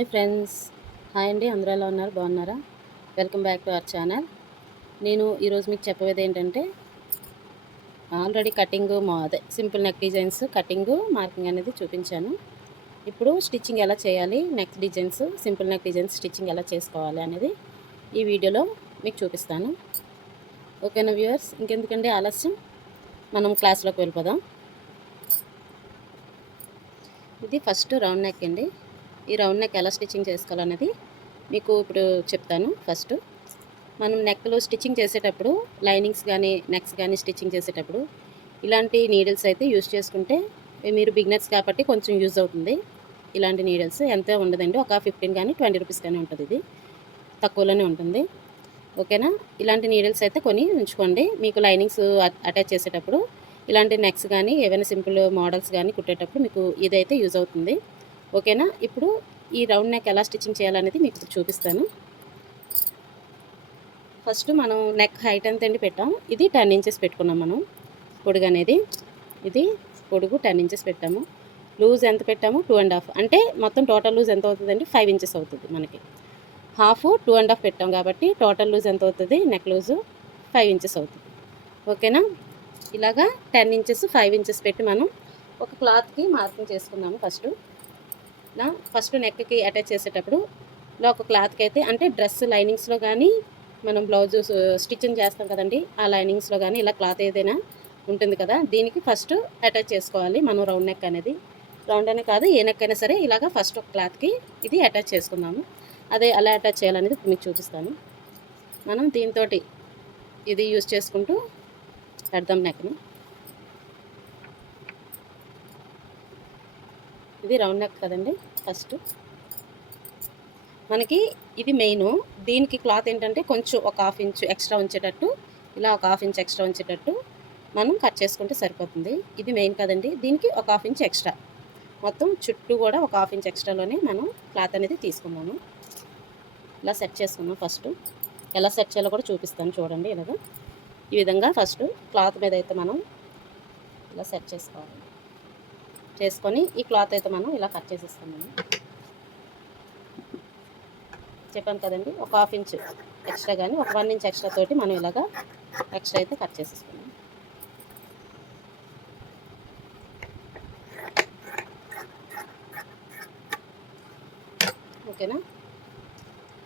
Hi friends, hi అండి. అందరూ ఎలా ఉన్నారు? బాగున్నారా? Welcome back to our channel. నేను ఈరోజు మీకు చెప్పేది ఏంటంటే ఆల్రెడీ కటింగ్ అదే simple neck designs cutting marking అనేది చూపించాను. ఇప్పుడు స్టిచ్చింగ్ ఎలా చేయాలి, neck designs simple neck designs stitching ఎలా చేసుకోవాలి అనేది ఈ వీడియోలో మీకు చూపిస్తాను. ఓకేనా వ్యూవర్స్? ఇంకెందుకంటే ఆలస్యం, మనం క్లాస్లోకి వెళ్ళిపోదాం. ఇది ఫస్ట్ రౌండ్ నెక్ అండి. ఈ రౌండ్ నెక్ ఎలా స్టిచ్చింగ్ చేసుకోవాలనేది మీకు ఇప్పుడు చెప్తాను. ఫస్ట్ మనం నెక్లో స్టిచ్చింగ్ చేసేటప్పుడు లైనింగ్స్ కానీ నెక్స్ కానీ స్టిచ్చింగ్ చేసేటప్పుడు ఇలాంటి నీడిల్స్ అయితే యూజ్ చేసుకుంటే మీరు బిగినర్స్ కాబట్టి కొంచెం యూజ్ అవుతుంది. ఇలాంటి నీడిల్స్ ఎంతో ఉండదండి, ఒక 15 కానీ 20 రూపీస్ కానీ ఉంటుంది. ఇది తక్కువలోనే ఉంటుంది. ఓకేనా? ఇలాంటి నీడిల్స్ అయితే కొని ఉంచుకోండి. మీకు లైనింగ్స్ అటాచ్ చేసేటప్పుడు ఇలాంటి నెక్స్ కానీ ఏవైనా సింపుల్ మోడల్స్ కానీ కుట్టేటప్పుడు మీకు ఇదైతే యూజ్ అవుతుంది. ఓకేనా? ఇప్పుడు ఈ రౌండ్ నెక్ ఎలా స్టిచ్చింగ్ చేయాలనేది మీకు చూపిస్తాను. ఫస్ట్ మనం నెక్ హైట్ ఎంత అండి పెట్టాం, ఇది 10 ఇంచెస్ పెట్టుకున్నాం. మనం పొడుగు అనేది ఇది పొడుగు 10 ఇంచెస్ పెట్టాము. లూజ్ ఎంత పెట్టాము, 2.5. అంటే మొత్తం టోటల్ లూజ్ ఎంత అవుతుందండి, 5 ఇంచెస్ అవుతుంది. మనకి హాఫ్ 2.5 పెట్టాం కాబట్టి టోటల్ లూజ్ ఎంత అవుతుంది, నెక్ లూజు 5 ఇంచెస్ అవుతుంది. ఓకేనా? ఇలాగా 10 ఇంచెస్ 5 ఇంచెస్ పెట్టి మనం ఒక క్లాత్కి మార్కింగ్ చేసుకున్నాము. ఫస్ట్ నెక్కి అటాచ్ చేసేటప్పుడు ఇలా ఒక క్లాత్కి అయితే, అంటే డ్రెస్ లైనింగ్స్లో కానీ మనం బ్లౌజ్ స్టిచ్చింగ్ చేస్తాం కదండి, ఆ లైనింగ్స్లో కానీ ఇలా క్లాత్ ఏదైనా ఉంటుంది కదా, దీనికి ఫస్ట్ అటాచ్ చేసుకోవాలి మనం. రౌండ్ నెక్ అనేది రౌండ్ అనే కాదు, ఏ నెక్ అయినా సరే ఇలాగా ఫస్ట్ ఒక క్లాత్కి ఇది అటాచ్ చేసుకుందాము. అదే ఎలా అటాచ్ చేయాలనేది ఇప్పుడు మీకు చూపిస్తాను. మనం దీంతో ఇది యూజ్ చేసుకుంటూ పెడదాం నెక్ని. ఇది రౌండ్ నెక్ కదండి. ఫస్ట్ మనకి ఇది మెయిన్. దీనికి క్లాత్ ఏంటంటే కొంచెం ఒక 1/2 ఇంచ్ ఎక్స్ట్రా ఉంచేటట్టు, ఇలా ఒక 1/2 ఇంచ్ ఎక్స్ట్రా ఉంచేటట్టు మనం కట్ చేసుకుంటే సరిపోతుంది. ఇది మెయిన్ కదండి, దీనికి ఒక 1/2 ఇంచ్ ఎక్స్ట్రా, మొత్తం చుట్టూ కూడా ఒక 1/2 ఇంచ్ ఎక్స్ట్రాలోనే మనం క్లాత్ అనేది తీసుకున్నాము. ఇలా సెట్ చేసుకున్నాం. ఫస్ట్ ఎలా సెట్ చేయాలో కూడా చూపిస్తాను చూడండి. ఇలాగా ఈ విధంగా ఫస్ట్ క్లాత్ మీద అయితే మనం ఇలా సెట్ చేసుకొని ఈ క్లాత్ అయితే మనం ఇలా కట్ చేసేస్తున్నాము. చెప్పాను కదండి, ఒక 1/2 ఇంచ్ ఎక్స్ట్రా కానీ ఒక 1 ఇంచ్ ఎక్స్ట్రా తోటి మనం ఇలాగా ఎక్స్ట్రా అయితే కట్ చేసేసుకున్నాం. ఓకేనా?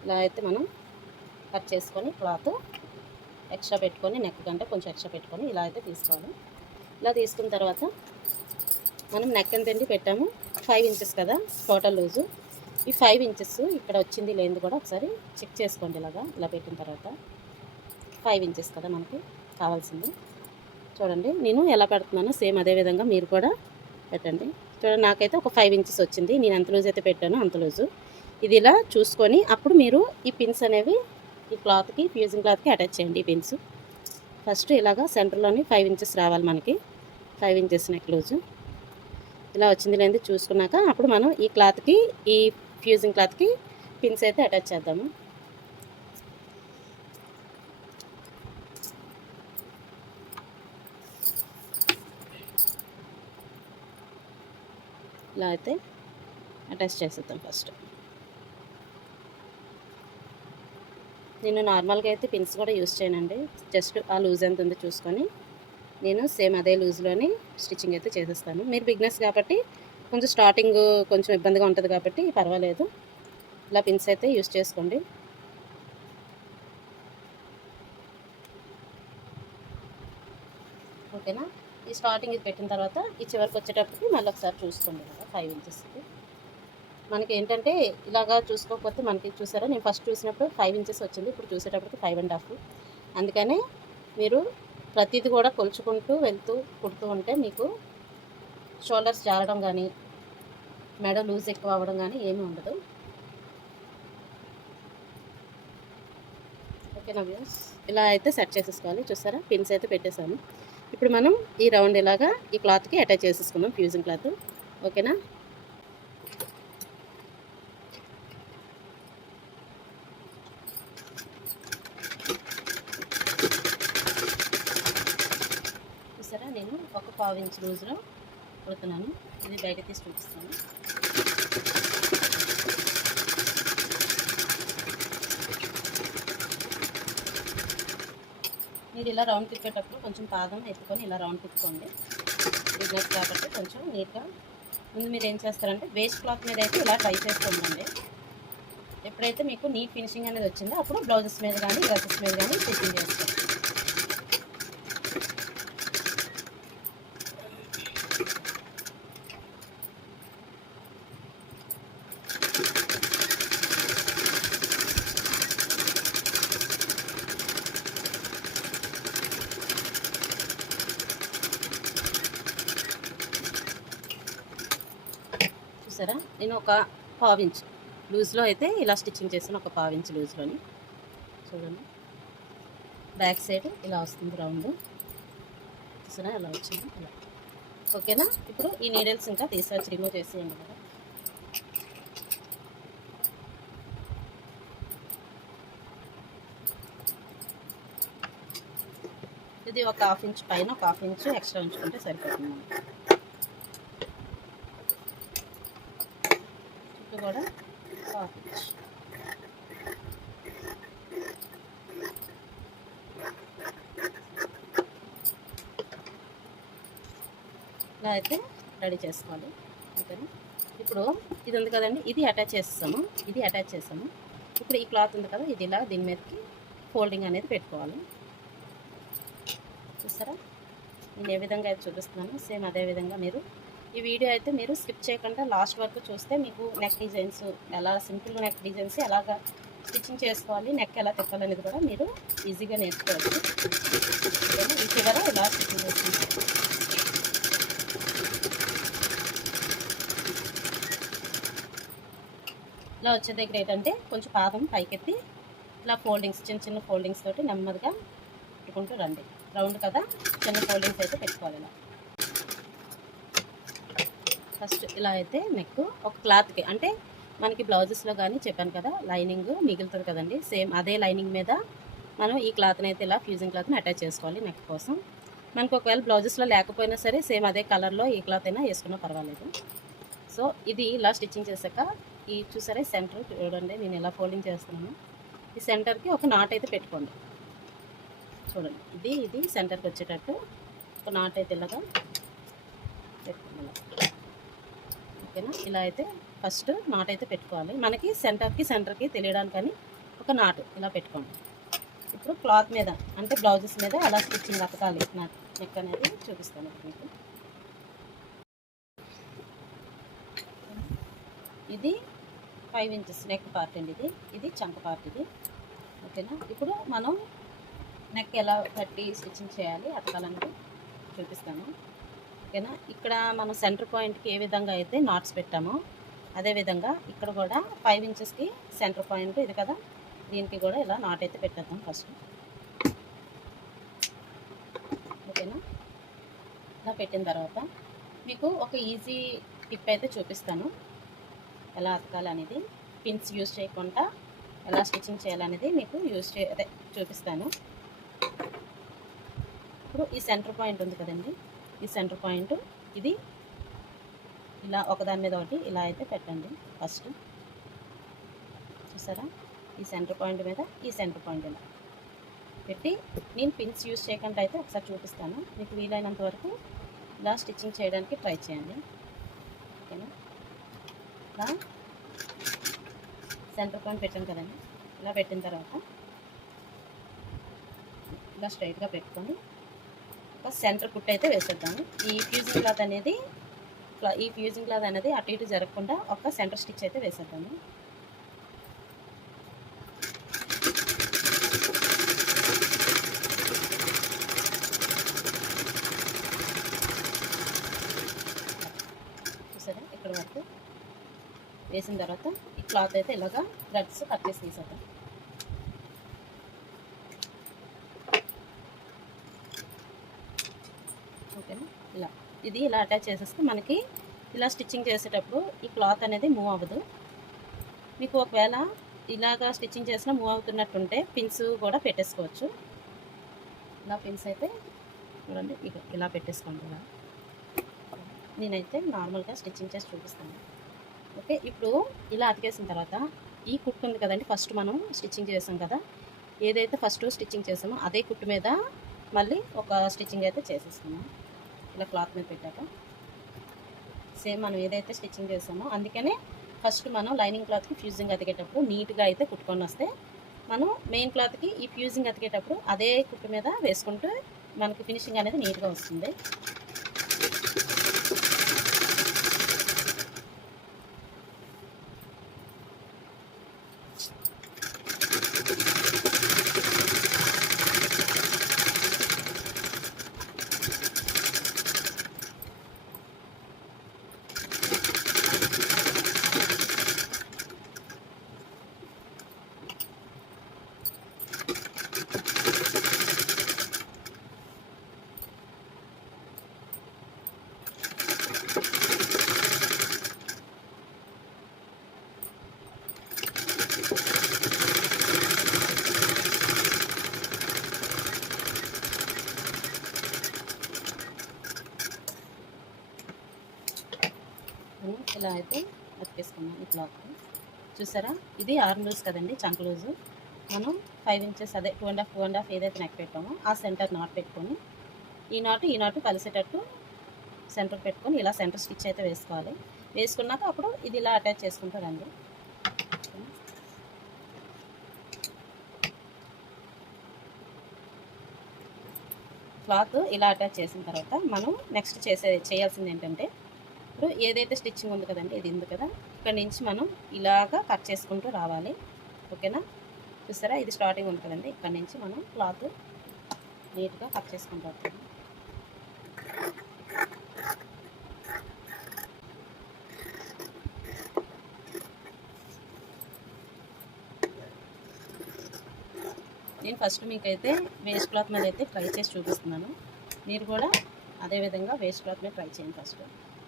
ఇలా అయితే మనం కట్ చేసుకొని క్లాత్ ఎక్స్ట్రా పెట్టుకొని, నెక్ కంటే కొంచెం ఎక్స్ట్రా పెట్టుకొని ఇలా అయితే తీసుకోవాలి. ఇలా తీసుకున్న తర్వాత మనం నెక్ ఎంతండి పెట్టాము, 5 ఇంచెస్ కదా టోటల్ లూజు. ఈ 5 ఇంచెస్ ఇక్కడ వచ్చింది లేనిది కూడా ఒకసారి చెక్ చేసుకోండి. ఇలా పెట్టిన తర్వాత 5 ఇంచెస్ కదా మనకి కావాల్సింది. చూడండి నేను ఎలా పెడుతున్నానో సేమ్ అదే విధంగా మీరు కూడా పెట్టండి. చూడండి, నాకైతే ఒక 5 ఇంచెస్ వచ్చింది. నేను ఎంత లూజ్ అయితే పెట్టానో అంత లూజు. ఇది ఇలా చూసుకొని అప్పుడు మీరు ఈ పిన్స్ అనేవి ఈ క్లాత్కి, ఫ్యూజింగ్ క్లాత్కి అటాచ్ చేయండి. ఈ పిన్స్ ఫస్ట్ ఇలాగా సెంటర్లోని 5 ఇంచెస్ రావాలి మనకి. 5 ఇంచెస్ నెక్ లూజు ఇలా వచ్చింది లేనిది చూసుకున్నాక అప్పుడు మనం ఈ క్లాత్కి, ఈ ఫ్యూజింగ్ క్లాత్కి పిన్స్ అయితే అటాచ్ చేద్దాము. ఇలా అయితే అటాచ్ చేసేద్దాం. ఫస్ట్ నేను నార్మల్గా అయితే పిన్స్ కూడా యూజ్ చేయనండి, జస్ట్ ఆ లూజ్ ఎంత ఉందో చూసుకొని నేను సేమ్ అదే లూజ్లోని స్టిచ్చింగ్ అయితే చేసేస్తాను. మీరు బిగినర్స్ కాబట్టి కొంచెం స్టార్టింగ్ కొంచెం ఇబ్బందిగా ఉంటుంది కాబట్టి పర్వాలేదు, ఇలా పిన్స్ అయితే యూజ్ చేసుకోండి. ఓకేనా? ఈ స్టార్టింగ్ ఇది పెట్టిన తర్వాత ఈ చివరికి వచ్చేటప్పటికి మళ్ళీ ఒకసారి చూసుకోండి కదా 5 ఇంచెస్కి. మనకి ఏంటంటే ఇలాగా చూసుకోకపోతే మనకి చూసారా, నేను ఫస్ట్ చూసినప్పుడు 5 ఇంచెస్ వచ్చింది, ఇప్పుడు చూసేటప్పటికి 5.5. అందుకనే మీరు ప్రతిదీ కూడా కొలుచుకుంటూ వెళ్తూ కుడుతూ ఉంటే మీకు షోల్డర్స్ జారడం కానీ, మెడ లూజ్ ఎక్కువ అవ్వడం కానీ ఏమీ ఉండదు. ఓకేనా వ్యూస్? ఇలా అయితే సెట్ చేసేసుకోవాలి. చూసారా, పిన్స్ అయితే పెట్టేశాను. ఇప్పుడు మనం ఈ రౌండ్ ఇలాగా ఈ క్లాత్కి అటాచ్ చేసేసుకున్నాం, ఫ్యూజింగ్ క్లాత్. ఓకేనా? చూసారా, నేను ఒక 1/2 ఇంచ్ లూజ్లో కుడుతున్నాను. ఇది బయట తీసి చూపిస్తాను. మీరు ఇలా రౌండ్ తిప్పేటప్పుడు కొంచెం పాదం ఎత్తుకొని ఇలా రౌండ్ తిప్పుకోండి. బిజినెస్ కాబట్టి కొంచెం నీట్గా. ముందు మీరు ఏం చేస్తారంటే వేస్ట్ క్లాత్ మీద అయితే ఇలా ట్రై చేస్తూ ఉండండి. ఎప్పుడైతే మీకు నీట్ ఫినిషింగ్ అనేది వచ్చిందో అప్పుడు బ్లౌజెస్ మీద కానీ డ్రెస్సెస్ మీద కానీ స్టిచ్చింగ్ చేస్తారు. చూసారా, నేను ఒక పావించ్ లూజ్లో అయితే ఇలా స్టిచ్చింగ్ చేస్తాను. ఒక పావించ్ లూజ్లోని చూడండి. బ్యాక్ సైడ్ ఇలా వస్తుంది రౌండ్. చూసారా ఎలా వచ్చింది ఇలా. ఓకేనా. ఇప్పుడు ఈ నీడిల్స్ ఇంకా తీసేసి రిమూవ్ చేసేయండి కదా. ఇది ఒక 1/2 ఇంచ్ పైన, ఒక 1/2 ఇంచ్ ఎక్స్ట్రా ఉంచుకుంటే సరిపోతుంది. చుట్టూ కూడా 1/2 ఇంచ్. ఇలా అయితే రెడీ చేసుకోవాలి. ఓకేనా. ఇప్పుడు ఇది ఉంది కదండి, ఇది అటాచ్ చేస్తాము. ఇది అటాచ్ చేస్తాము. ఇప్పుడు ఈ క్లాత్ ఉంది కదా, ఇది ఇలా దీని మీదకి ఫోల్డింగ్ అనేది పెట్టుకోవాలి. చూస్తారా, నేను ఏ విధంగా అయితే చూపిస్తున్నాను సేమ్ అదే విధంగా మీరు ఈ వీడియో అయితే మీరు స్కిప్ చేయకుండా లాస్ట్ వరకు చూస్తే మీకు నెక్ డిజైన్స్ ఎలా, సింపుల్ నెక్ డిజైన్స్ ఎలాగా స్టిచ్చింగ్ చేసుకోవాలి, నెక్ ఎలా తిప్పాలనేది కూడా మీరు ఈజీగా నేర్చుకోవచ్చు. ఈ చివర ఇలా స్టిచ్చింగ్ చేసుకుంటారు. ఇలా వచ్చే దగ్గర ఏంటంటే కొంచెం పాదం పైకెత్తి ఇలా ఫోల్డింగ్స్, చిన్న చిన్న ఫోల్డింగ్స్ తోటి నెమ్మదిగా పెట్టుకుంటూ రండి. రౌండ్ కదా, చిన్న ఫోల్డింగ్స్ అయితే పెట్టుకోవాలి. ఇలా ఫస్ట్ ఇలా అయితే నెక్ ఒక క్లాత్కి, అంటే మనకి బ్లౌజెస్లో కానీ చెప్పాను కదా లైనింగ్ మిగులుతుంది కదండి, సేమ్ అదే లైనింగ్ మీద మనం ఈ క్లాత్ని అయితే ఇలా ఫ్యూజింగ్ క్లాత్ని అటాచ్ చేసుకోవాలి నెక్ కోసం. మనకు ఒకవేళ బ్లౌజెస్లో లేకపోయినా సరే సేమ్ అదే కలర్లో ఈ క్లాత్ అయినా వేసుకున్నా పర్వాలేదు. సో ఇది ఇలా స్టిచ్చింగ్ చేశాక ఈ చూసారా సెంటర్ చూడండి, నేను ఇలా ఫోల్డింగ్ చేస్తున్నాను. ఈ సెంటర్కి ఒక నాట్ అయితే పెట్టుకోండి. చూడండి, ఇది సెంటర్కి వచ్చేటట్టు ఒక నాట్ అయితే ఇలాగా పెట్టుకోండి. ఓకేనా. ఇలా అయితే ఫస్ట్ నాట్ అయితే పెట్టుకోవాలి. మనకి సెంటర్కి తెలియడానికని ఒక నాట్ ఇలా పెట్టుకోండి. ఇప్పుడు క్లాత్ మీద, అంటే బ్లౌజెస్ మీద అలా స్టిచ్చింగ్ అతకాలి. నెక్ అనేది చూపిస్తాను మీకు. ఇది 5 ఇంచెస్ నెక్ పార్ట్ అండి. ఇది చంక పార్ట్ ఇది. ఓకేనా. ఇప్పుడు మనం నెక్ ఎలా కట్టి స్టిచ్చింగ్ చేయాలి అతకాలని చూపిస్తాను. ఓకేనా. ఇక్కడ మనం సెంటర్ పాయింట్కి ఏ విధంగా అయితే నాట్స్ పెట్టామో అదేవిధంగా ఇక్కడ కూడా 5 ఇంచెస్కి సెంటర్ పాయింట్ ఇది కదా, దీనికి కూడా ఇలా నాట్ అయితే పెట్టేద్దాం ఫస్ట్. ఓకేనా. ఇలా పెట్టిన తర్వాత మీకు ఒక ఈజీ టిప్ అయితే చూపిస్తాను ఎలా అతకాలనేది. పిన్స్ యూజ్ చేయకుండా ఎలా స్టిచ్చింగ్ చేయాలనేది మీకు చూపిస్తాను. ఇప్పుడు ఈ సెంటర్ పాయింట్ ఉంది కదండి, ఈ సెంటర్ పాయింట్ ఇది ఇలా ఒకదాని మీద ఒకటి ఇలా అయితే పెట్టండి ఫస్ట్. చూసారా, ఈ సెంటర్ పాయింట్ మీద ఈ సెంటర్ పాయింట్ ఇలా పెట్టి, నేను పిన్స్ యూజ్ చేయకుండా అయితే ఒకసారి చూపిస్తాను. మీకు వీలైనంత వరకు ఇలా స్టిచ్చింగ్ చేయడానికి ట్రై చేయండి. ఓకేనా. ఇలా సెంటర్ పాయింట్ పెట్టాను కదండి, ఇలా పెట్టిన తర్వాత ఇలా స్ట్రైట్గా పెట్టుకొని ఒక సెంటర్ కుట్ అయితే వేసేద్దాము. ఈ ఫ్యూజింగ్ క్లాత్ అనేది అటు ఇటు జరగకుండా ఒక సెంటర్ స్టిచ్ అయితే వేసేద్దాము. చూసారా, ఇక్కడ వరకు వేసిన తర్వాత ఈ క్లాత్ అయితే ఇలాగా థ్రెడ్స్ కట్ చేసి తీసేద్దాం. ఓకేనా. ఇది ఇలా అటాచ్ చేసేస్తే మనకి ఇలా స్టిచ్చింగ్ చేసేటప్పుడు ఈ క్లాత్ అనేది మూవ్ అవ్వదు. మీకు ఒకవేళ ఇలాగా స్టిచ్చింగ్ చేసినా మూవ్ అవుతున్నట్టుంటే పిన్స్ కూడా పెట్టేసుకోవచ్చు. ఇలా పిన్స్ అయితే చూడండి ఇలా పెట్టేసుకోండి. నేనైతే నార్మల్గా స్టిచ్చింగ్ చేసి చూపిస్తాను. ఓకే. ఇప్పుడు ఇలా అతికేసిన తర్వాత ఈ కుట్టు ఉంది కదండి, ఫస్ట్ మనం స్టిచ్చింగ్ చేసాం కదా, ఏదైతే ఫస్ట్ స్టిచ్చింగ్ చేసామో అదే కుట్టు మీద మళ్ళీ ఒక స్టిచ్చింగ్ అయితే చేసేసుకున్నాం. ఇలా క్లాత్ మీద పెట్టాక సేమ్ మనం ఏదైతే స్టిచ్చింగ్ చేసామో అందుకనే ఫస్ట్ మనం లైనింగ్ క్లాత్కి ఫ్యూజింగ్ అతికేటప్పుడు నీట్గా అయితే కుట్టుకొని వస్తే మనం మెయిన్ క్లాత్కి ఈ ఫ్యూజింగ్ అతికేటప్పుడు అదే కుట్టు మీద వేసుకుంటూ మనకి ఫినిషింగ్ అనేది నీట్గా వస్తుంది. ఇలా అయితే అతికేసుకున్నాం. ఈ క్లాత్ చూసారా, ఇది ఆర్మ్ లూజ్ కదండి, చంక లూజు. మనం 5 ఇంచెస్ అదే 2.5 ఏదైతే నెక్ పెట్టామో ఆ సెంటర్ నాట్ పెట్టుకొని ఈ నాటు కలిసేటట్టు సెంటర్ పెట్టుకొని ఇలా సెంటర్ స్టిచ్ అయితే వేసుకోవాలి. వేసుకున్నాక అప్పుడు ఇది ఇలా అటాచ్ చేసుకుంటారండి. క్లాత్ ఇలా అటాచ్ చేసిన తర్వాత మనం నెక్స్ట్ చేయాల్సింది ఏంటంటే, ఇప్పుడు ఏదైతే స్టిచ్చింగ్ ఉంది కదండి, ఇది ఉంది కదా, ఇక్కడ నుంచి మనం ఇలాగా కట్ చేసుకుంటూ రావాలి. ఓకేనా, చూసారా ఇది స్టార్టింగ్ ఉంది కదండి, ఇక్కడ నుంచి మనం క్లాత్ నీట్గా కట్ చేసుకుంటూ వస్తాము. నేను ఫస్ట్ మీకైతే వేస్ట్ క్లాత్ మీద అయితే ట్రై చేసి చూపిస్తున్నాను. మీరు కూడా అదేవిధంగా వేస్ట్ క్లాత్ మీద ట్రై చేయండి ఫస్ట్.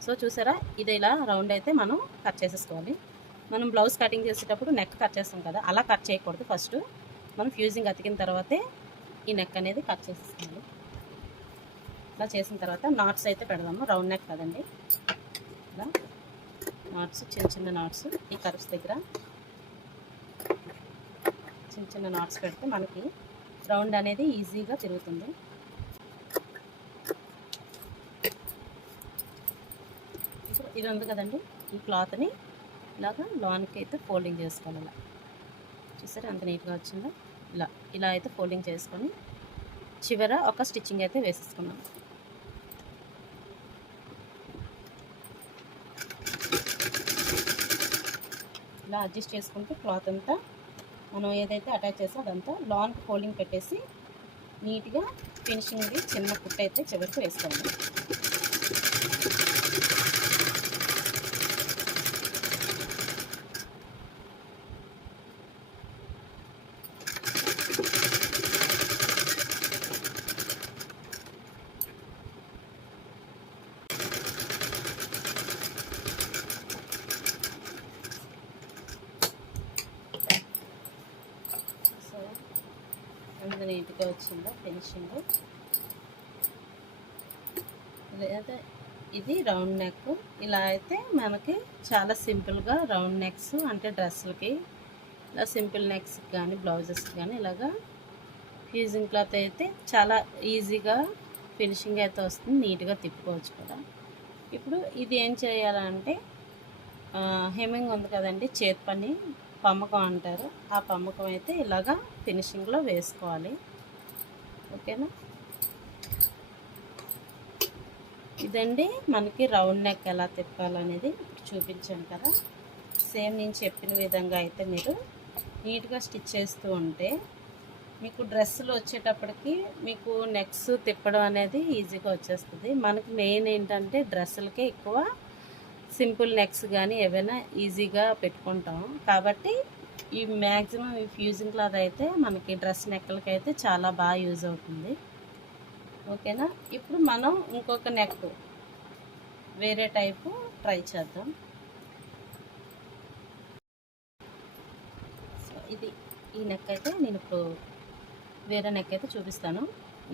సో చూసారా, ఇది ఇలా రౌండ్ అయితే మనం కట్ చేసేసుకోవాలి. మనం బ్లౌజ్ కటింగ్ చేసేటప్పుడు నెక్ కట్ చేస్తాం కదా, అలా కట్ చేయకూడదు. ఫస్ట్ మనం ఫ్యూజింగ్ అతికిన తర్వాతే ఈ నెక్ అనేది కట్ చేసేసుకోవాలి. ఇలా చేసిన తర్వాత నాట్స్ అయితే పెడదాము. రౌండ్ నెక్ కదండి, ఇలా నాట్స్, చిన్న చిన్న నాట్స్ ఈ కర్వ్స్ దగ్గర చిన్న చిన్న నాట్స్ పెడితే మనకి రౌండ్ అనేది ఈజీగా తిరుగుతుంది. ఇది ఉంది కదండి, ఈ క్లాత్ని ఇలాగా లాన్కి అయితే ఫోల్డింగ్ చేసుకోవాలి. ఇలా చూసారా అంత నీట్గా వచ్చిందో. ఇలా అయితే ఫోల్డింగ్ చేసుకొని చివర ఒక స్టిచ్చింగ్ అయితే వేసేసుకున్నాం. ఇలా అడ్జస్ట్ చేసుకుంటూ క్లాత్ అంతా మనం ఏదైతే అటాచ్ చేసో అదంతా లాన్కి ఫోల్డింగ్ పెట్టేసి నీట్గా ఫినిషింగ్ది చిన్న కుట్ట అయితే చివరికి వేసుకోవాలి. ఎంత నీట్గా వచ్చిందో ఫినిషింగ్. లేదా ఇది రౌండ్ నెక్. ఇలా అయితే మనకి చాలా సింపుల్గా రౌండ్ నెక్స్ అంటే డ్రెస్సులకి ఇలా సింపుల్ నెక్స్ కానీ బ్లౌజెస్కి కానీ ఇలాగా ఫ్యూజింగ్ క్లాత్ అయితే చాలా ఈజీగా ఫినిషింగ్ అయితే వస్తుంది. నీట్గా తిప్పుకోవచ్చు కూడా. ఇప్పుడు ఇది ఏం చేయాలంటే, హెమ్మింగ్ ఉంది కదండి, చేతి పని పమ్మకం అంటారు, ఆ పమ్మకం అయితే ఇలాగా ఫినిషింగ్లో వేసుకోవాలి. ఓకేనా, ఇదండి మనకి రౌండ్ నెక్ ఎలా తిప్పాలనేది చూపించాను కదా. సేమ్ నేను చెప్పిన విధంగా అయితే మీరు నీట్గా స్టిచ్ చేస్తూ ఉంటే మీకు డ్రెస్సులు వచ్చేటప్పటికి మీకు నెక్స్ తిప్పడం అనేది ఈజీగా వచ్చేస్తుంది. మనకి మెయిన్ ఏంటంటే డ్రెస్సులకే ఎక్కువ సింపుల్ నెక్స్ కానీ ఏవైనా ఈజీగా పెట్టుకుంటాం కాబట్టి ఈ మ్యాక్సిమం ఈ ఫ్యూజింగ్ క్లాత్ అయితే మనకి డ్రెస్ నెక్కలకి అయితే చాలా బాగా యూజ్ అవుతుంది. ఓకేనా, ఇప్పుడు మనం ఇంకొక నెక్ వేరే టైపు ట్రై చేద్దాం. సో ఇది ఈ నెక్ అయితే నేను ఇప్పుడు వేరే నెక్ అయితే చూపిస్తాను.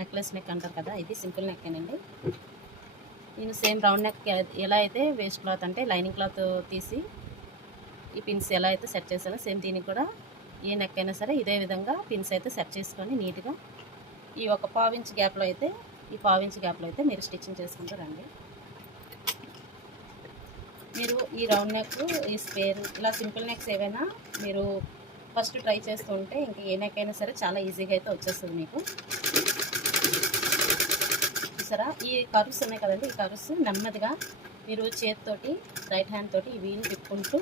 నెక్లెస్ నెక్ అంటారు కదా, ఇది సింపుల్ నెక్కేనండి. నేను సేమ్ రౌండ్ నెక్ ఎలా అయితే వేస్ట్ క్లాత్ అంటే లైనింగ్ క్లాత్ తీసి ఈ పిన్స్ ఎలా అయితే సెట్ చేశానో సేమ్ దీనికి కూడా ఏ నెక్ అయినా సరే ఇదే విధంగా పిన్స్ అయితే సెట్ చేసుకొని నీట్గా ఈ ఒక పావించి గ్యాప్లో అయితే మీరు స్టిచ్చింగ్ చేసుకుంటారండి. మీరు ఈ రౌండ్ నెక్, ఈ స్క్వేర్, ఇలా సింపుల్ నెక్స్ ఏవైనా మీరు ఫస్ట్ ట్రై చేస్తూ ఉంటే ఇంకా ఏ నెక్ అయినా సరే చాలా ఈజీగా అయితే వచ్చేస్తుంది మీకు. చూసారా, ఈ కర్వ్స్ ఉన్నాయి కదండి, ఈ కర్వ్స్ నెమ్మదిగా మీరు చేతితోటి రైట్ హ్యాండ్ తోటి ఈ వీల్ తిప్పుకుంటూ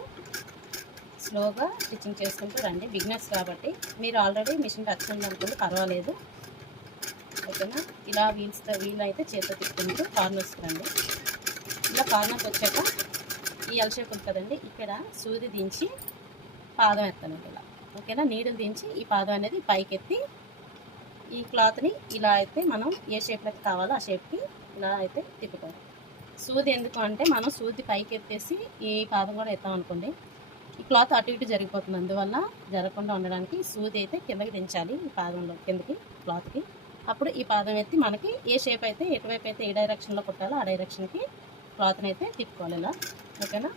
స్లోగా స్టిచ్చింగ్ చేసుకుంటూ రండి. బిగినర్స్ కాబట్టి మీరు ఆల్రెడీ మిషన్ టచ్ ఉందనుకోండి పర్వాలేదు, ఓకేనా. ఇలా వీల్ అయితే చేతితో తిప్పుకుంటూ కార్నర్స్ రండి. ఇలా కార్నర్స్ వచ్చాక ఈ ఎల్ షేప్ ఉంది కదండి, ఇక్కడ సూది దించి పాదం ఎత్తానండి ఇలా, ఓకేనా. నీడిల్ దించి ఈ పాదం అనేది పైకి ఎత్తి ఈ క్లాత్ని ఇలా అయితే మనం ఏ షేప్లో అయితే కావాలో ఆ షేప్కి ఇలా అయితే తిప్పుకోవాలి. సూది ఎందుకు అంటే మనం సూది పైకి ఎత్తేసి ఈ పాదం కూడా ఎత్తాం అనుకోండి, ఈ క్లాత్ అటు ఇటు జరిగిపోతుంది. అందువల్ల జరగకుండా ఉండడానికి సూది అయితే కిందకి దించాలి ఈ పాదంలో, కిందకి క్లాత్కి. అప్పుడు ఈ పాదం ఎత్తి మనకి ఏ షేప్ అయితే, ఎటువైపు అయితే ఏ డైరెక్షన్లో కుట్టాలో ఆ డైరెక్షన్కి క్లాత్ని అయితే తిప్పుకోవాలి ఇలా, ఓకేనా.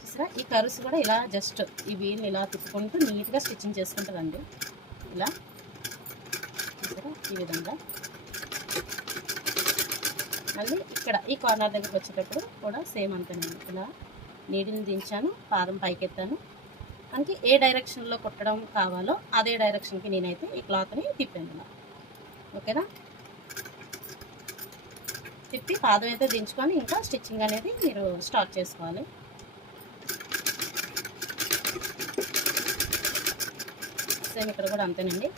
చూసారా, ఈ కర్వ్స్ కూడా ఇలా జస్ట్ ఈ వీల్ని ఇలా తిప్పుకుంటూ నీట్గా స్టిచ్చింగ్ చేసుకుంటుందండి ఇలా. చూసారా, ఈ విధంగా. మళ్ళీ ఇక్కడ ఈ కార్నర్ దగ్గరికి వచ్చేటప్పుడు కూడా సేమ్ అంతేనండి. ఇలా నీడిని దించాను, పాదం పైకెత్తాను, మనకి ఏ డైరెక్షన్లో కుట్టడం కావాలో అదే డైరెక్షన్కి నేనైతే ఈ క్లాత్ని తిప్పాను ఇలా, ఓకేనా. తిప్పి పాదం అయితే దించుకొని ఇంకా స్టిచ్చింగ్ అనేది మీరు స్టార్ట్ చేసుకోవాలి. సేమ్ ఇక్కడ కూడా అంతేనండి.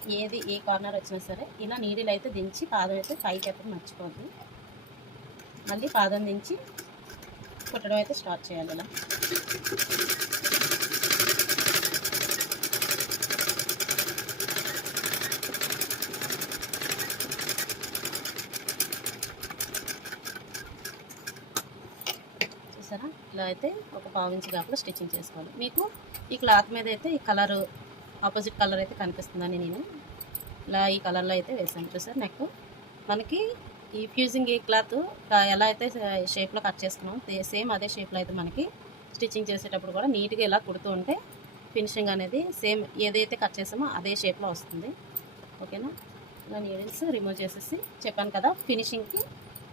ఏ కార్నర్ వచ్చినా సరే ఇలా నీడిల్ అయితే దించి పాదం అయితే పైకి అయితే మర్చిపోద్ది. మళ్ళీ పాదం దించి కుట్టడం అయితే స్టార్ట్ చేయాలి ఇలా. చూసారా, ఇలా అయితే ఒక పావించి గ్యాప్లో స్టిచ్చింగ్ చేసుకోవాలి. మీకు ఈ క్లాత్ మీద అయితే ఈ కలరు ఆపోజిట్ కలర్ అయితే కనిపిస్తుందని నేను ఇలా ఈ కలర్లో అయితే వేసాను. చూసారు, నెక్ మనకి ఈ ఫ్యూజింగ్ ఈ క్లాత్ ఎలా అయితే షేప్లో కట్ చేసుకున్నాం సేమ్ అదే షేప్లో అయితే మనకి స్టిచ్చింగ్ చేసేటప్పుడు కూడా నీట్గా ఇలా కుడుతూ ఉంటే ఫినిషింగ్ అనేది సేమ్ ఏదైతే కట్ చేసామో అదే షేప్లో వస్తుంది, ఓకేనా. ఇలా నీడిల్స్ రిమూవ్ చేసేసి చెప్పాను కదా, ఫినిషింగ్కి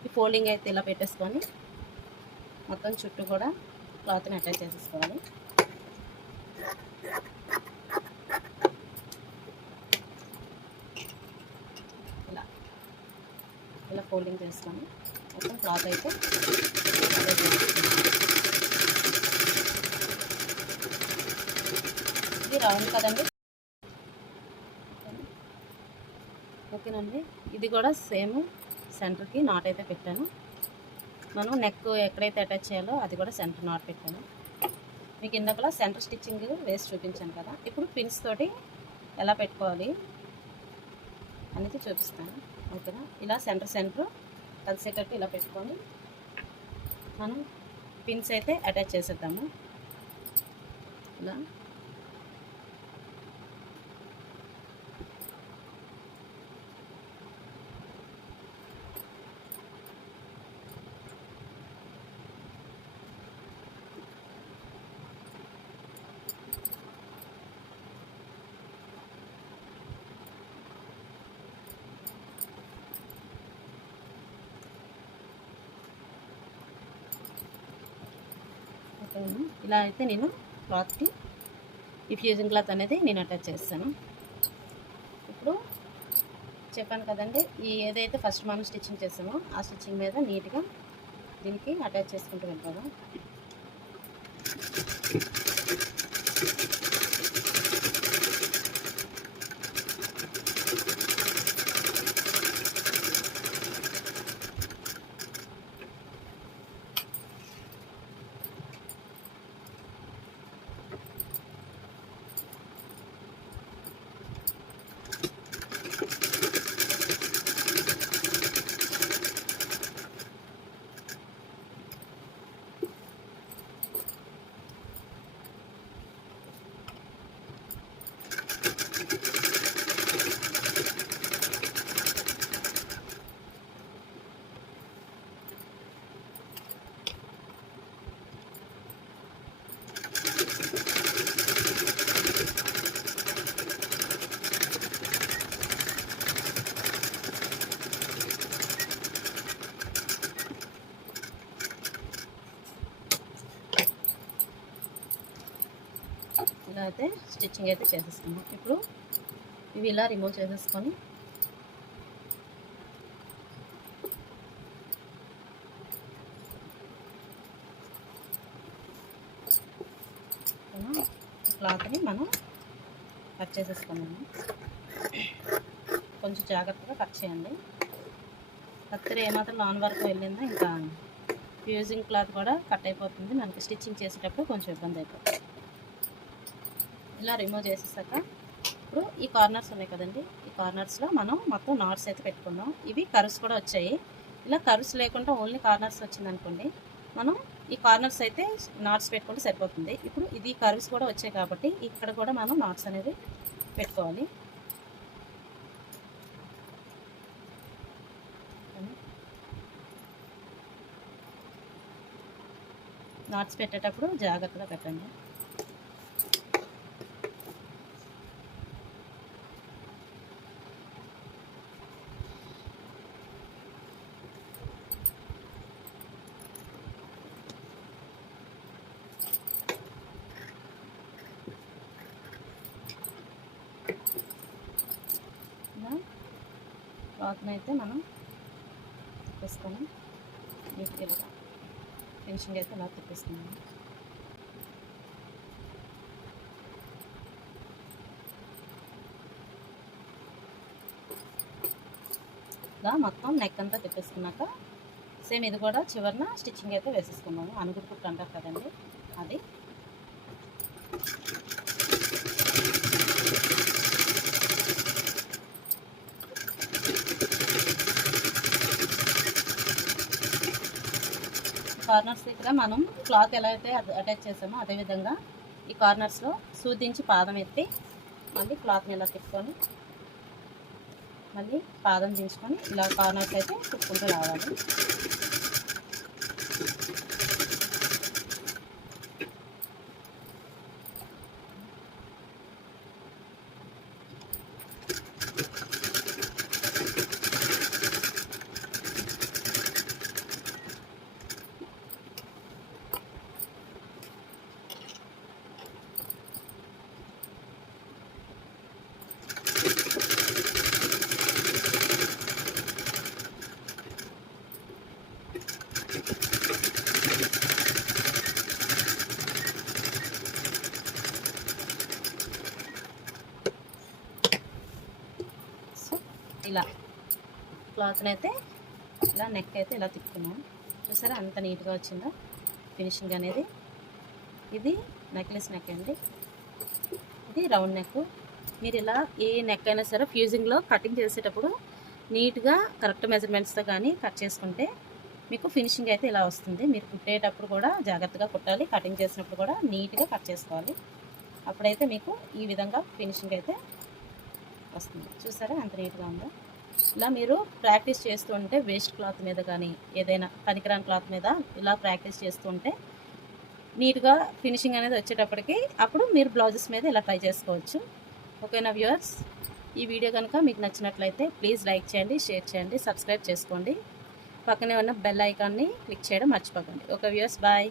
ఈ ఫోల్డింగ్ అయితే ఇలా పెట్టేసుకొని మొత్తం చుట్టూ కూడా క్లాత్ని అటాచ్ చేసేసుకోవాలి. ఇలా ఇలా ఫోల్డింగ్ చేసుకొని మొత్తం క్లాత్ అయితే ఇది రౌండ్ కదండి, ఓకేనండి. ఇది కూడా సేమ్ సెంటర్కి నాట్ అయితే పెట్టాను. మనం నెక్ ఎక్కడైతే అటాచ్ చేయాలో అది కూడా సెంటర్ నాట్ పెట్టాను. మీకు ఇందాకలా సెంటర్ స్టిచ్చింగ్ వేసి చూపించాను కదా, ఇప్పుడు పిన్స్ తోటి ఎలా పెట్టుకోవాలి అనేది చూపిస్తాను, ఓకేనా. ఇలా సెంటర్ కలిసేటట్టు ఇలా పెట్టుకొని మనం పిన్స్ అయితే అటాచ్ చేసేద్దాము ఇలా. ఇలా అయితే నేను క్లాత్కి ఈ ఫ్యూజింగ్ క్లాత్ అనేది నేను అటాచ్ చేస్తాను. ఇప్పుడు చెప్పాను కదండి, ఈ ఏదైతే ఫస్ట్ మనం స్టిచ్చింగ్ చేసామో ఆ స్టిచ్చింగ్ మీద నీట్గా దీనికి అటాచ్ చేసుకుంటూ వెళ్ళిపోదాం. అయితే స్టిచ్చింగ్ అయితే చేసేసుకున్నాం. ఇప్పుడు ఇవి ఇలా రిమూవ్ చేసేసుకొని క్లాత్ని మనం కట్ చేసేసుకున్నాము. కొంచెం జాగ్రత్తగా కట్ చేయండి. కత్తెర ఏమాత్రం లాన్ వరకు వెళ్ళిందో ఇంకా ఫ్యూజింగ్ క్లాత్ కూడా కట్ అయిపోతుంది, మనకి స్టిచ్చింగ్ చేసేటప్పుడు కొంచెం ఇబ్బంది అయిపోతుంది. ఇలా రిమూవ్ చేసేసాక ఇప్పుడు ఈ కార్నర్స్ ఉన్నాయి కదండి, ఈ కార్నర్స్లో మనం మొత్తం నాట్స్ అయితే పెట్టుకుందాం. ఇవి కర్వ్స్ కూడా వచ్చాయి. ఇలా కర్వ్స్ లేకుండా ఓన్లీ కార్నర్స్ వచ్చిందనుకోండి, మనం ఈ కార్నర్స్ అయితే నాట్స్ పెట్టుకుంటే సరిపోతుంది. ఇప్పుడు ఇది కర్వ్స్ కూడా వచ్చాయి కాబట్టి ఇక్కడ కూడా మనం నాట్స్ అనేది పెట్టుకోవాలి. నాట్స్ పెట్టేటప్పుడు జాగ్రత్తగా పెట్టండి. క్లాత్ని అయితే మనం తిప్పేసుకొని నీట్గా ఇలా ఫినిషింగ్ అయితే ఇలా తిప్పేసుకున్నాము. ఇలా మొత్తం నెక్ అంతా తిప్పేసుకున్నాక సేమ్ ఇది కూడా చివరిన స్టిచ్చింగ్ అయితే వేసేసుకున్నాము. అనుగురు కుట్టు అంటారు కదండి, అది కార్నర్స్ దగ్గర మనం క్లాత్ ఎలా అయితే అటాచ్ చేసామో అదేవిధంగా ఈ కార్నర్స్లో సూదించి పాదం ఎత్తి మళ్ళీ క్లాత్ని ఇలా తిప్పుకొని మళ్ళీ పాదం దించుకొని ఇలా కార్నర్స్ అయితే తిప్పుకుంటూ రావాలి. ఇలా క్లాత్ని అయితే ఇలా నెక్ అయితే ఇలా తిప్పుకున్నాం. చూసారా అంత నీట్గా వచ్చిందో ఫినిషింగ్ అనేది. ఇది నెక్లెస్ నెక్ అండి, ఇది రౌండ్ నెక్. మీరు ఇలా ఏ నెక్ అయినా సరే ఫ్యూజింగ్లో కటింగ్ చేసేటప్పుడు నీట్గా కరెక్ట్ మెజర్మెంట్స్తో కానీ కట్ చేసుకుంటే మీకు ఫినిషింగ్ అయితే ఇలా వస్తుంది. మీరు కుట్టేటప్పుడు కూడా జాగ్రత్తగా కుట్టాలి, కటింగ్ చేసినప్పుడు కూడా నీట్గా కట్ చేసుకోవాలి. అప్పుడైతే మీకు ఈ విధంగా ఫినిషింగ్ అయితే వస్తుంది. చూసారా ఎంత నీట్గా ఉందో. ఇలా మీరు ప్రాక్టీస్ చేస్తూ ఉంటే వేస్ట్ క్లాత్ మీద కానీ ఏదైనా పనికిరాని క్లాత్ మీద ఇలా ప్రాక్టీస్ చేస్తూ ఉంటే నీట్గా ఫినిషింగ్ అనేది వచ్చేటప్పటికి అప్పుడు మీరు బ్లౌజెస్ మీద ఇలా ట్రై చేసుకోవచ్చు. ఓకేనా వ్యూవర్స్, ఈ వీడియో కనుక మీకు నచ్చినట్లయితే ప్లీజ్ లైక్ చేయండి, షేర్ చేయండి, సబ్స్క్రైబ్ చేసుకోండి. పక్కనే ఉన్న బెల్ ఐకాన్ని క్లిక్ చేయడం మర్చిపోకండి. Okay viewers, bye.